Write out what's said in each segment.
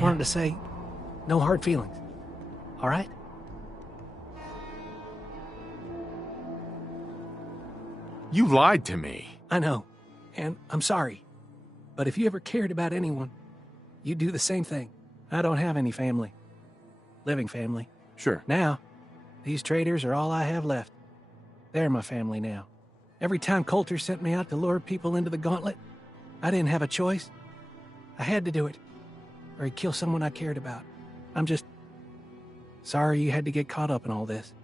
just wanted to say, no hard feelings. All right? You lied to me. I know, and I'm sorry. But if you ever cared about anyone, you'd do the same thing. I don't have any family. Living family. Sure. Now, these traders are all I have left. They're my family now. Every time Coulter sent me out to lure people into the gauntlet, I didn't have a choice. I had to do it, or he'd kill someone I cared about. I'm just sorry you had to get caught up in all this.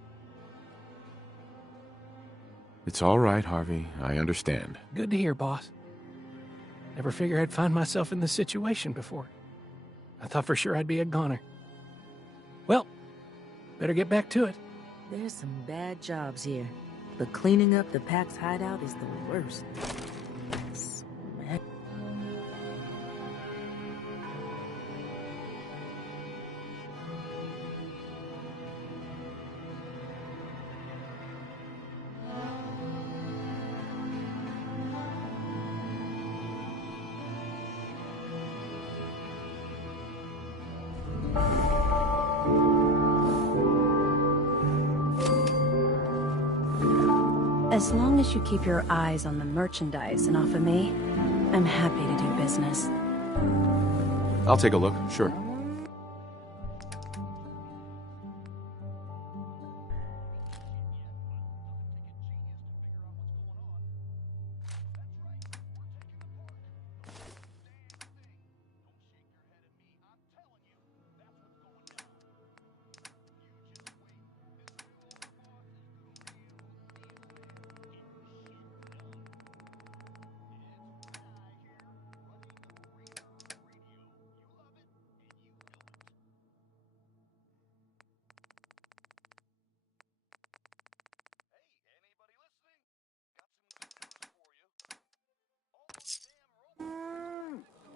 It's all right, Harvey. I understand. Good to hear, boss. Never figured I'd find myself in this situation before. I thought for sure I'd be a goner. Well, better get back to it. There's some bad jobs here, but cleaning up the Pack's hideout is the worst. As long as you keep your eyes on the merchandise and off of me, I'm happy to do business. I'll take a look, sure.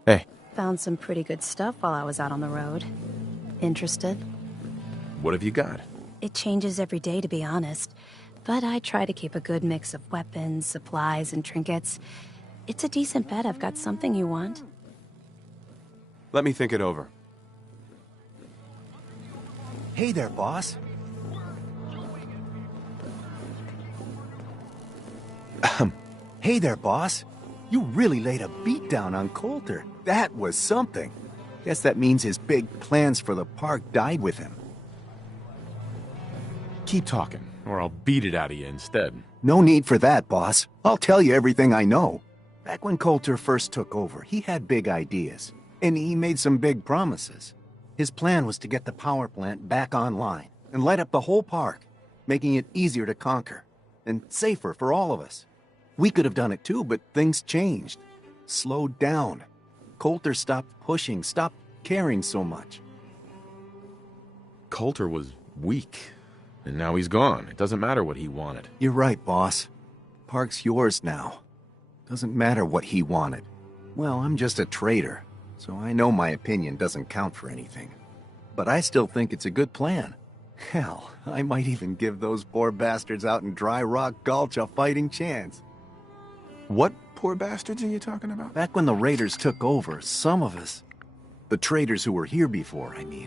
Hey. Found some pretty good stuff while I was out on the road. Interested? What have you got? It changes every day, to be honest. But I try to keep a good mix of weapons, supplies, and trinkets. It's a decent bet I've got something you want. Let me think it over. Hey there, boss. Hey there, boss. You really laid a beat down on Coulter. That was something. Guess that means his big plans for the park died with him. Keep talking, or I'll beat it out of you instead. No need for that, boss. I'll tell you everything I know. Back when Coulter first took over, he had big ideas, and he made some big promises. His plan was to get the power plant back online and light up the whole park, making it easier to conquer and safer for all of us. We could have done it too, but things changed. Slowed down. Coulter stopped pushing, stopped caring so much. Coulter was weak, and now he's gone. It doesn't matter what he wanted. You're right, boss. Park's yours now. Doesn't matter what he wanted. Well, I'm just a trader, so I know my opinion doesn't count for anything. But I still think it's a good plan. Hell, I might even give those poor bastards out in Dry Rock Gulch a fighting chance. What poor bastards are you talking about? Back when the raiders took over, some of us, the traders who were here before, I mean,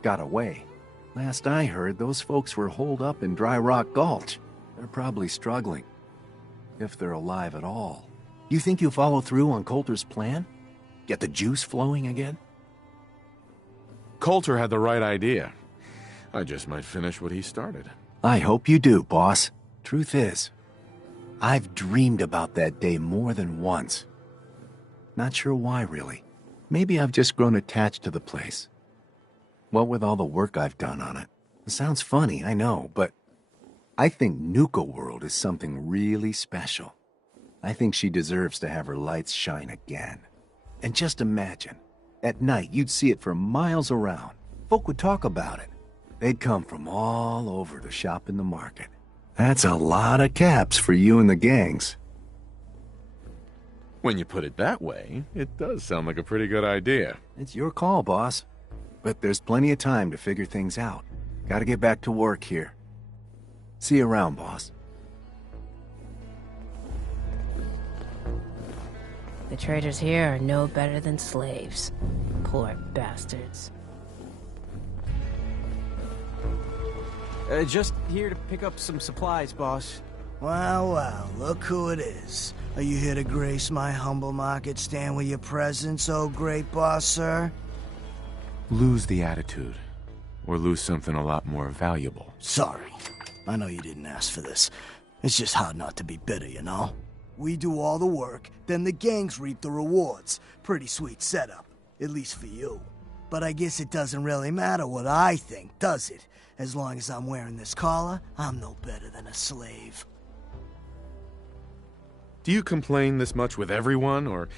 got away. Last I heard, those folks were holed up in Dry Rock Gulch. They're probably struggling. If they're alive at all. You think you'll follow through on Coulter's plan? Get the juice flowing again? Coulter had the right idea. I just might finish what he started. I hope you do, boss. Truth is, I've dreamed about that day more than once. Not sure why, really. Maybe I've just grown attached to the place. What with all the work I've done on it. It sounds funny, I know, but I think Nuka-World is something really special. I think she deserves to have her lights shine again. And just imagine, at night you'd see it for miles around. Folk would talk about it. They'd come from all over to shop in the market. That's a lot of caps for you and the gangs. When you put it that way, it does sound like a pretty good idea. It's your call, boss. But there's plenty of time to figure things out. Gotta get back to work here. See you around, boss. The traders here are no better than slaves. Poor bastards. Just here to pick up some supplies, boss. Well, look who it is. Are you here to grace my humble market stand with your presence, oh great boss, sir? Lose the attitude, or lose something a lot more valuable. Sorry. I know you didn't ask for this. It's just hard not to be bitter, you know? We do all the work, then the gangs reap the rewards. Pretty sweet setup, at least for you. But I guess it doesn't really matter what I think, does it? As long as I'm wearing this collar, I'm no better than a slave. Do you complain this much with everyone, or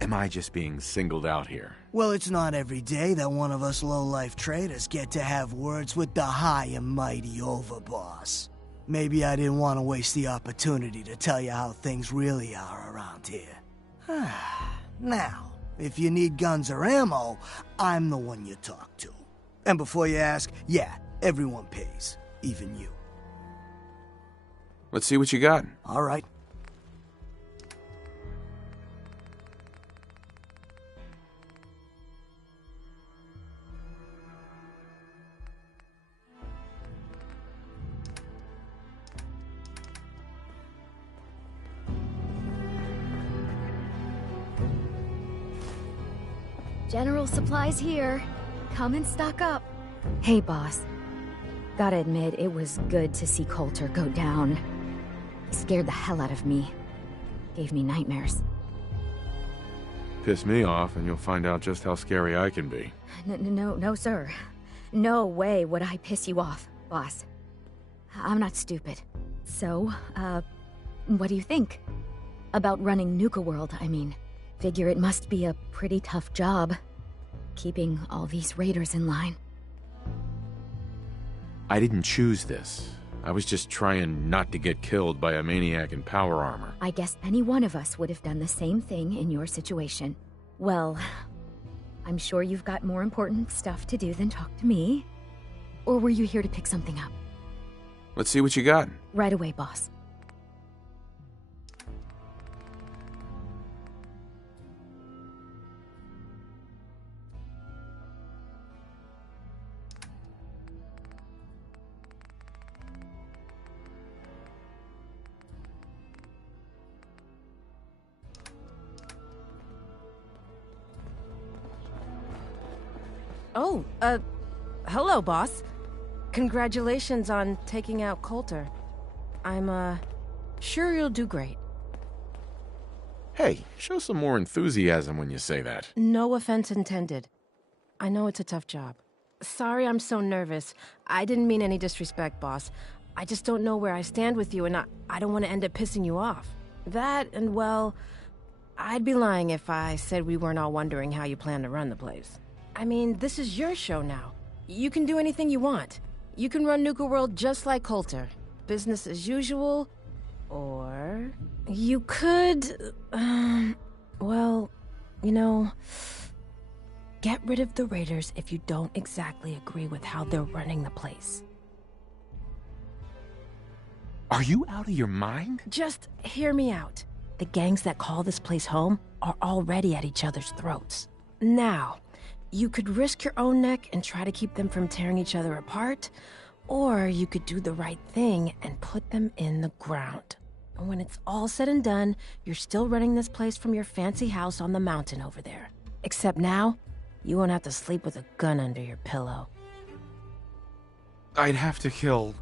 am I just being singled out here? Well, it's not every day that one of us low-life traders get to have words with the high and mighty overboss. Maybe I didn't want to waste the opportunity to tell you how things really are around here. Now, if you need guns or ammo, I'm the one you talk to. And before you ask, yeah, everyone pays, even you. Let's see what you got. All right. General supplies here. Come and stock up. Hey, boss. Gotta admit, it was good to see Coulter go down. He scared the hell out of me. Gave me nightmares. Piss me off, and you'll find out just how scary I can be. No, sir. No way would I piss you off, boss. I'm not stupid. So, what do you think? About running Nuka-World, I mean. Figure it must be a pretty tough job, keeping all these raiders in line. I didn't choose this. I was just trying not to get killed by a maniac in power armor. I guess any one of us would have done the same thing in your situation. Well, I'm sure you've got more important stuff to do than talk to me. Or were you here to pick something up? Let's see what you got. Right away, boss. Oh, hello, boss. Congratulations on taking out Coulter. I'm, sure you'll do great. Hey, show some more enthusiasm when you say that. No offense intended. I know it's a tough job. Sorry I'm so nervous. I didn't mean any disrespect, boss. I just don't know where I stand with you, and I don't want to end up pissing you off. That, and well, I'd be lying if I said we weren't all wondering how you plan to run the place. I mean, this is your show now. You can do anything you want. You can run Nuka-World just like Coulter. Business as usual. Or you could, well, you know, get rid of the raiders if you don't exactly agree with how they're running the place. Are you out of your mind? Just hear me out. The gangs that call this place home are already at each other's throats. Now, you could risk your own neck and try to keep them from tearing each other apart, or you could do the right thing and put them in the ground. And when it's all said and done, you're still running this place from your fancy house on the mountain over there. Except now, you won't have to sleep with a gun under your pillow. I'd have to kill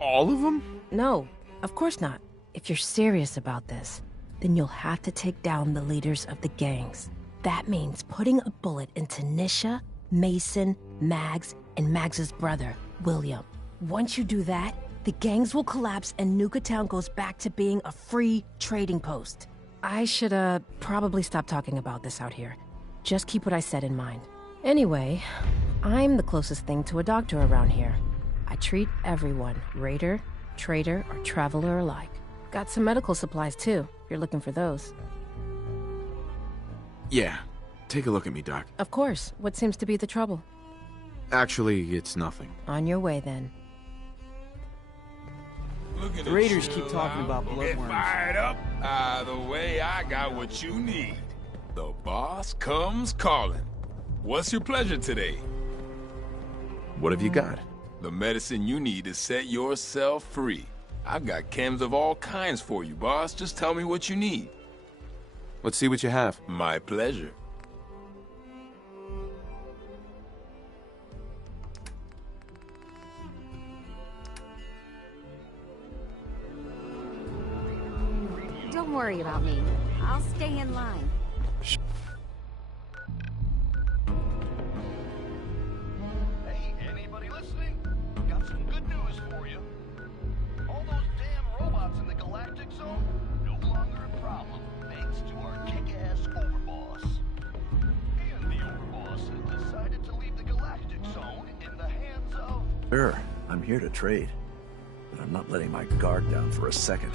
all of them? No, of course not. If you're serious about this, then you'll have to take down the leaders of the gangs. That means putting a bullet into Nisha, Mason, Mags, and Mags's brother, William. Once you do that, the gangs will collapse and Nuka Town goes back to being a free trading post. I should, probably stop talking about this out here. Just keep what I said in mind. Anyway, I'm the closest thing to a doctor around here. I treat everyone, raider, trader, or traveler alike. Got some medical supplies, too, if you're looking for those. Yeah. Take a look at me, Doc. Of course. What seems to be the trouble? Actually, it's nothing. On your way, then. The raiders keep talking about bloodworms. Get fired up. Either way, I got what you need. The boss comes calling. What's your pleasure today? What have you got? The medicine you need to set yourself free. I've got chems of all kinds for you, boss. Just tell me what you need. Let's see what you have. My pleasure. Don't worry about me. I'll stay in line. Hey, anybody listening? Got some good news for you. All those damn robots in the Galactic Zone, no longer a problem, thanks to our kick-ass overboss. And the overboss has decided to leave the Galactic Zone in the hands of... Sure, I'm here to trade. But I'm not letting my guard down for a second.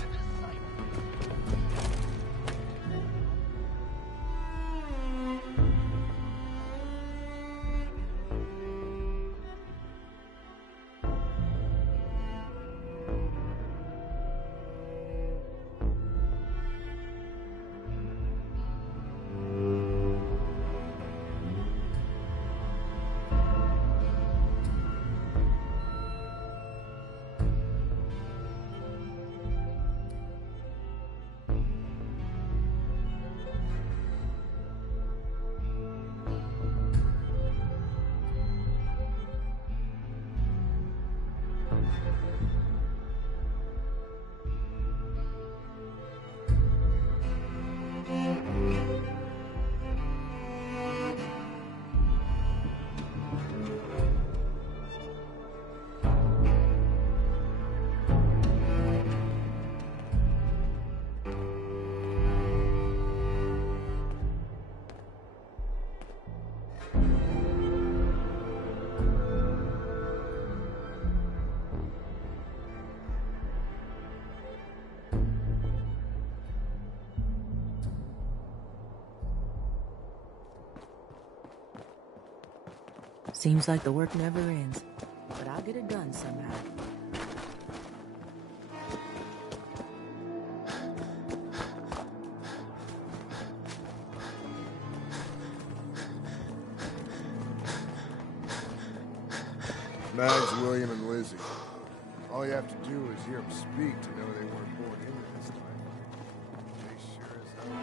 Seems like the work never ends, but I'll get it done somehow. Mags, William, and Lizzie. All you have to do is hear them speak to know they weren't born into this time. They sure as hell.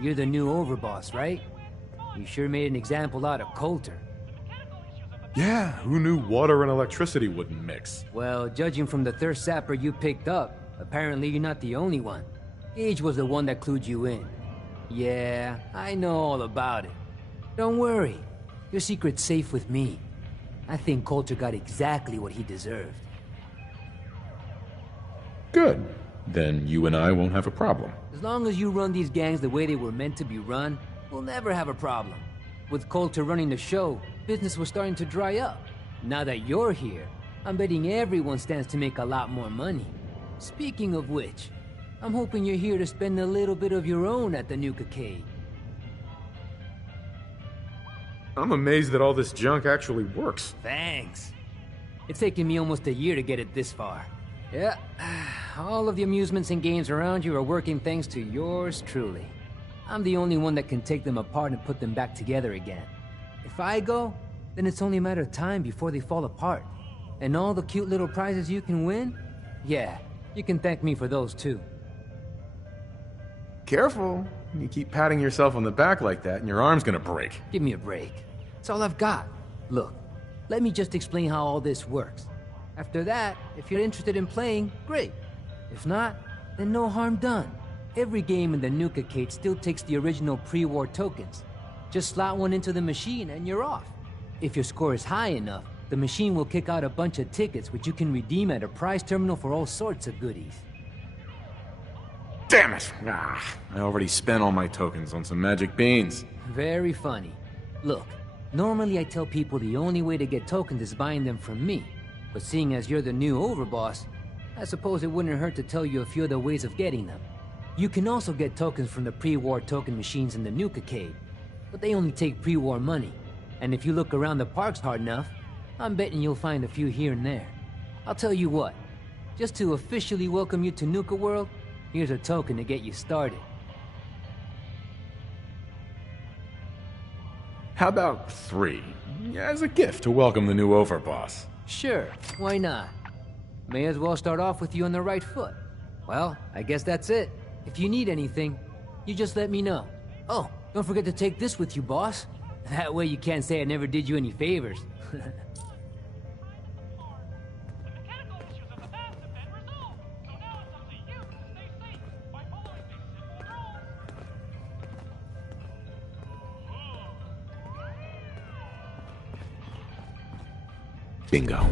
You're the new overboss, right? You sure made an example out of Coulter. Yeah, who knew water and electricity wouldn't mix? Well, judging from the thirst sapper you picked up, apparently you're not the only one. Gage was the one that clued you in. Yeah, I know all about it. Don't worry, your secret's safe with me. I think Coulter got exactly what he deserved. Good. Then you and I won't have a problem. As long as you run these gangs the way they were meant to be run, we'll never have a problem. With Coulter running the show, business was starting to dry up. Now that you're here, I'm betting everyone stands to make a lot more money. Speaking of which, I'm hoping you're here to spend a little bit of your own at the Nuka-World. I'm amazed that all this junk actually works. Thanks. It's taken me almost a year to get it this far. Yeah, all of the amusements and games around you are working thanks to yours truly. I'm the only one that can take them apart and put them back together again. If I go, then it's only a matter of time before they fall apart. And all the cute little prizes you can win? Yeah, you can thank me for those too. Careful. You keep patting yourself on the back like that and your arm's gonna break. Give me a break. It's all I've got. Look, let me just explain how all this works. After that, if you're interested in playing, great. If not, then no harm done. Every game in the Nuka-World still takes the original pre-war tokens. Just slot one into the machine and you're off. If your score is high enough, the machine will kick out a bunch of tickets which you can redeem at a prize terminal for all sorts of goodies. Damn it! I already spent all my tokens on some magic beans. Very funny. Look, normally I tell people the only way to get tokens is buying them from me. But seeing as you're the new overboss, I suppose it wouldn't hurt to tell you a few other ways of getting them. You can also get tokens from the pre-war token machines in the Nuka Cave, but they only take pre-war money. And if you look around the parks hard enough, I'm betting you'll find a few here and there. I'll tell you what, just to officially welcome you to Nuka-World, here's a token to get you started. How about 3? As a gift to welcome the new overboss. Sure, why not? May as well start off with you on the right foot. Well, I guess that's it. If you need anything, you just let me know. Oh, don't forget to take this with you, boss. That way you can't say I never did you any favors. Bingo.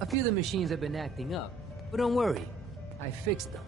A few of the machines have been acting up, but don't worry, I fixed them.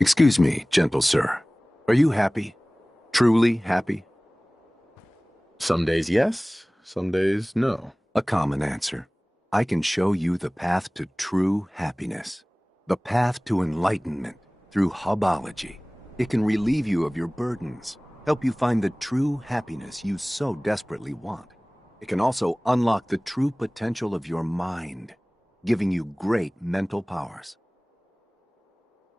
Excuse me, gentle sir. Are you happy? Truly happy? Some days yes, some days no. A common answer. I can show you the path to true happiness. The path to enlightenment through hubology. It can relieve you of your burdens, help you find the true happiness you so desperately want. It can also unlock the true potential of your mind, giving you great mental powers.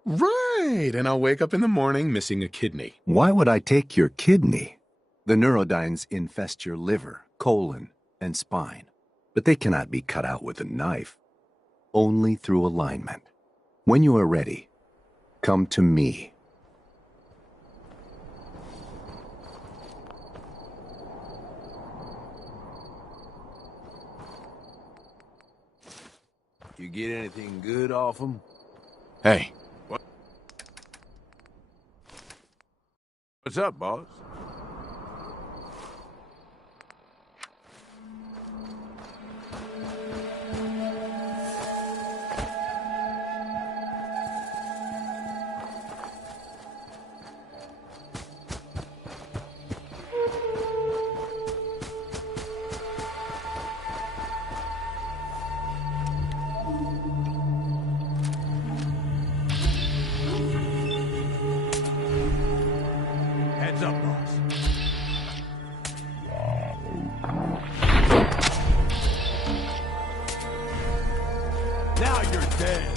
Right, and I'll wake up in the morning missing a kidney. Why would I take your kidney? The neurodynes infest your liver, colon, and spine, but they cannot be cut out with a knife. Only through alignment. When you are ready, come to me. You get anything good off them? Hey. What's up, boss? Heads up, boss. Now you're dead.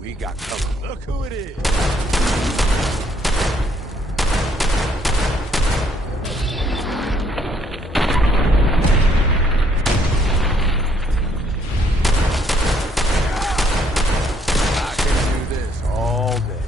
We got cover. Look who it is. I can do this all day.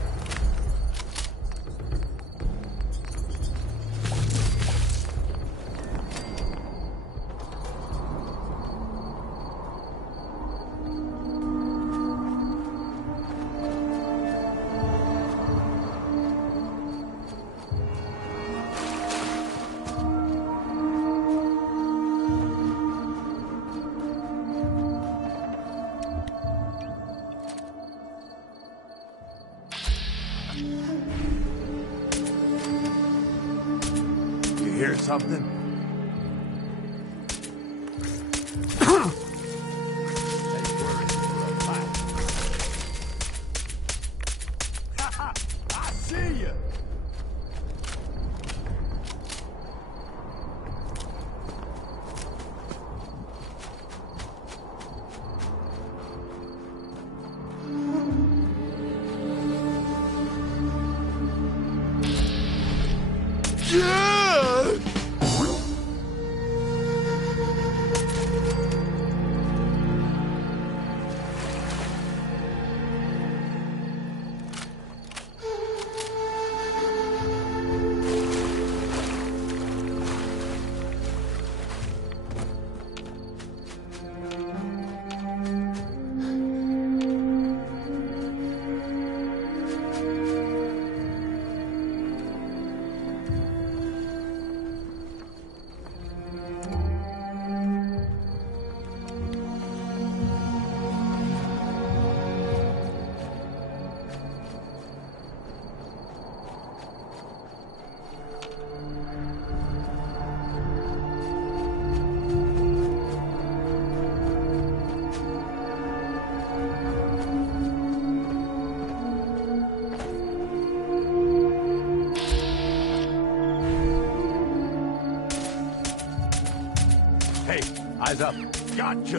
You hear something? I see you. Yeah! Hey, eyes up. Gotcha.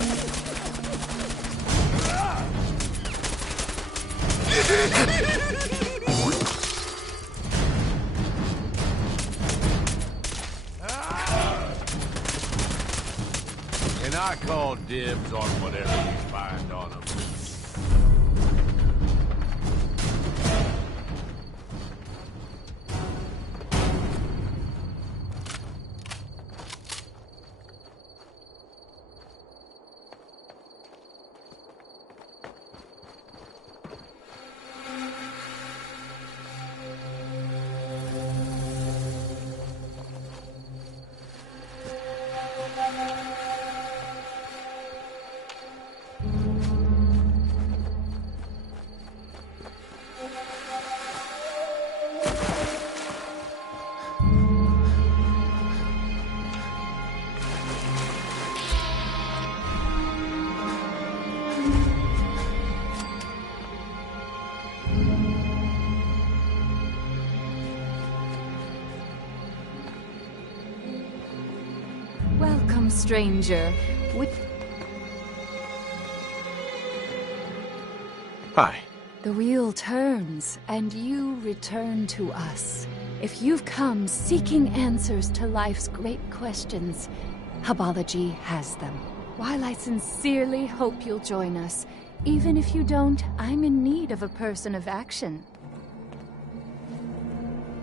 I call dibs on whatever you find on them. Welcome, stranger. Hi. The wheel turns, and you return to us. If you've come seeking answers to life's great questions, Hubology has them. While I sincerely hope you'll join us, even if you don't, I'm in need of a person of action.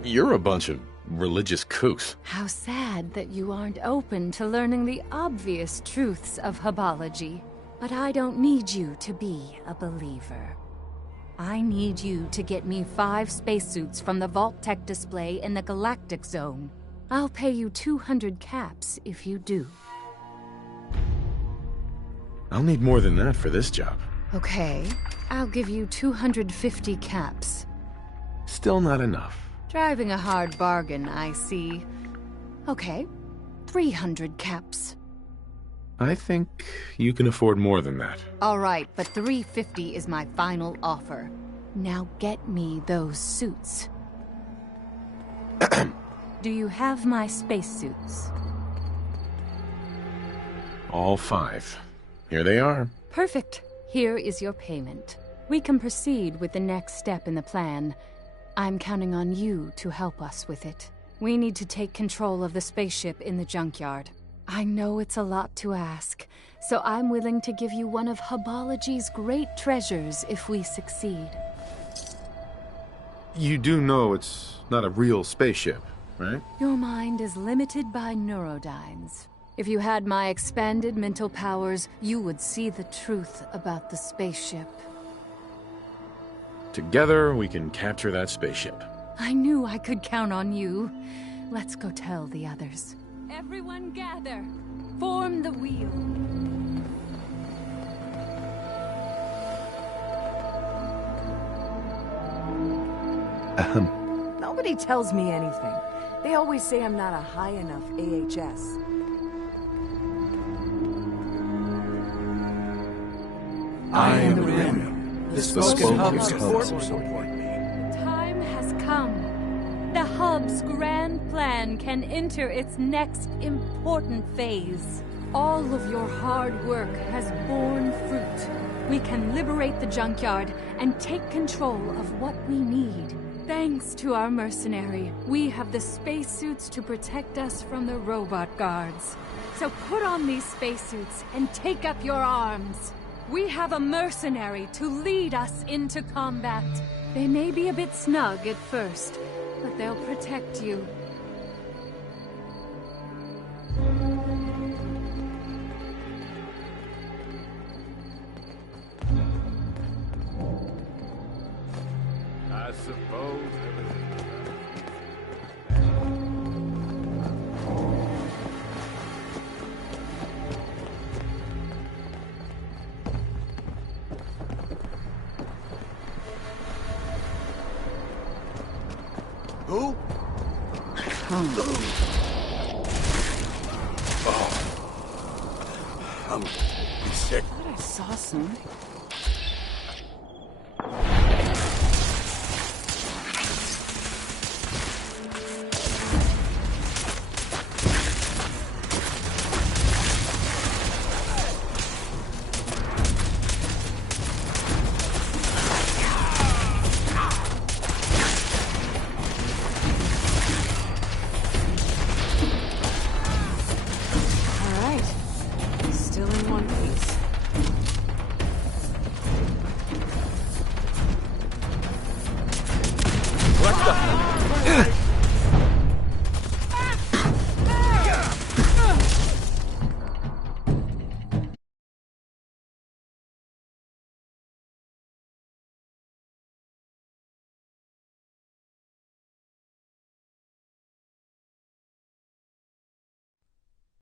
You're a bunch of religious kooks. How sad that you aren't open to learning the obvious truths of Hubology. But I don't need you to be a believer. I need you to get me 5 spacesuits from the Vault Tech display in the Galactic Zone. I'll pay you 200 caps if you do. I'll need more than that for this job. Okay, I'll give you 250 caps. Still not enough. Driving a hard bargain, I see. Okay, 300 caps. I think you can afford more than that. All right, but 350 is my final offer. Now get me those suits. Do you have my spacesuits? All 5. Here they are. Perfect. Here is your payment. We can proceed with the next step in the plan. I'm counting on you to help us with it. We need to take control of the spaceship in the junkyard. I know it's a lot to ask, so I'm willing to give you one of Hubology's great treasures if we succeed. You do know it's not a real spaceship, right? Your mind is limited by neurodynes. If you had my expanded mental powers, you would see the truth about the spaceship. Together, we can capture that spaceship. I knew I could count on you. Let's go tell the others. Everyone gather. Form the wheel. Nobody tells me anything. They always say I'm not a high enough AHS. I am the Rim. The spoken hub support me. The time has come. The hub's grand plan can enter its next important phase. All of your hard work has borne fruit. We can liberate the junkyard and take control of what we need. Thanks to our mercenary, we have the spacesuits to protect us from the robot guards. So put on these spacesuits and take up your arms. We have a mercenary to lead us into combat. They may be a bit snug at first, but they'll protect you. I suppose Who? I'm sick. I thought I saw some. Still in What the?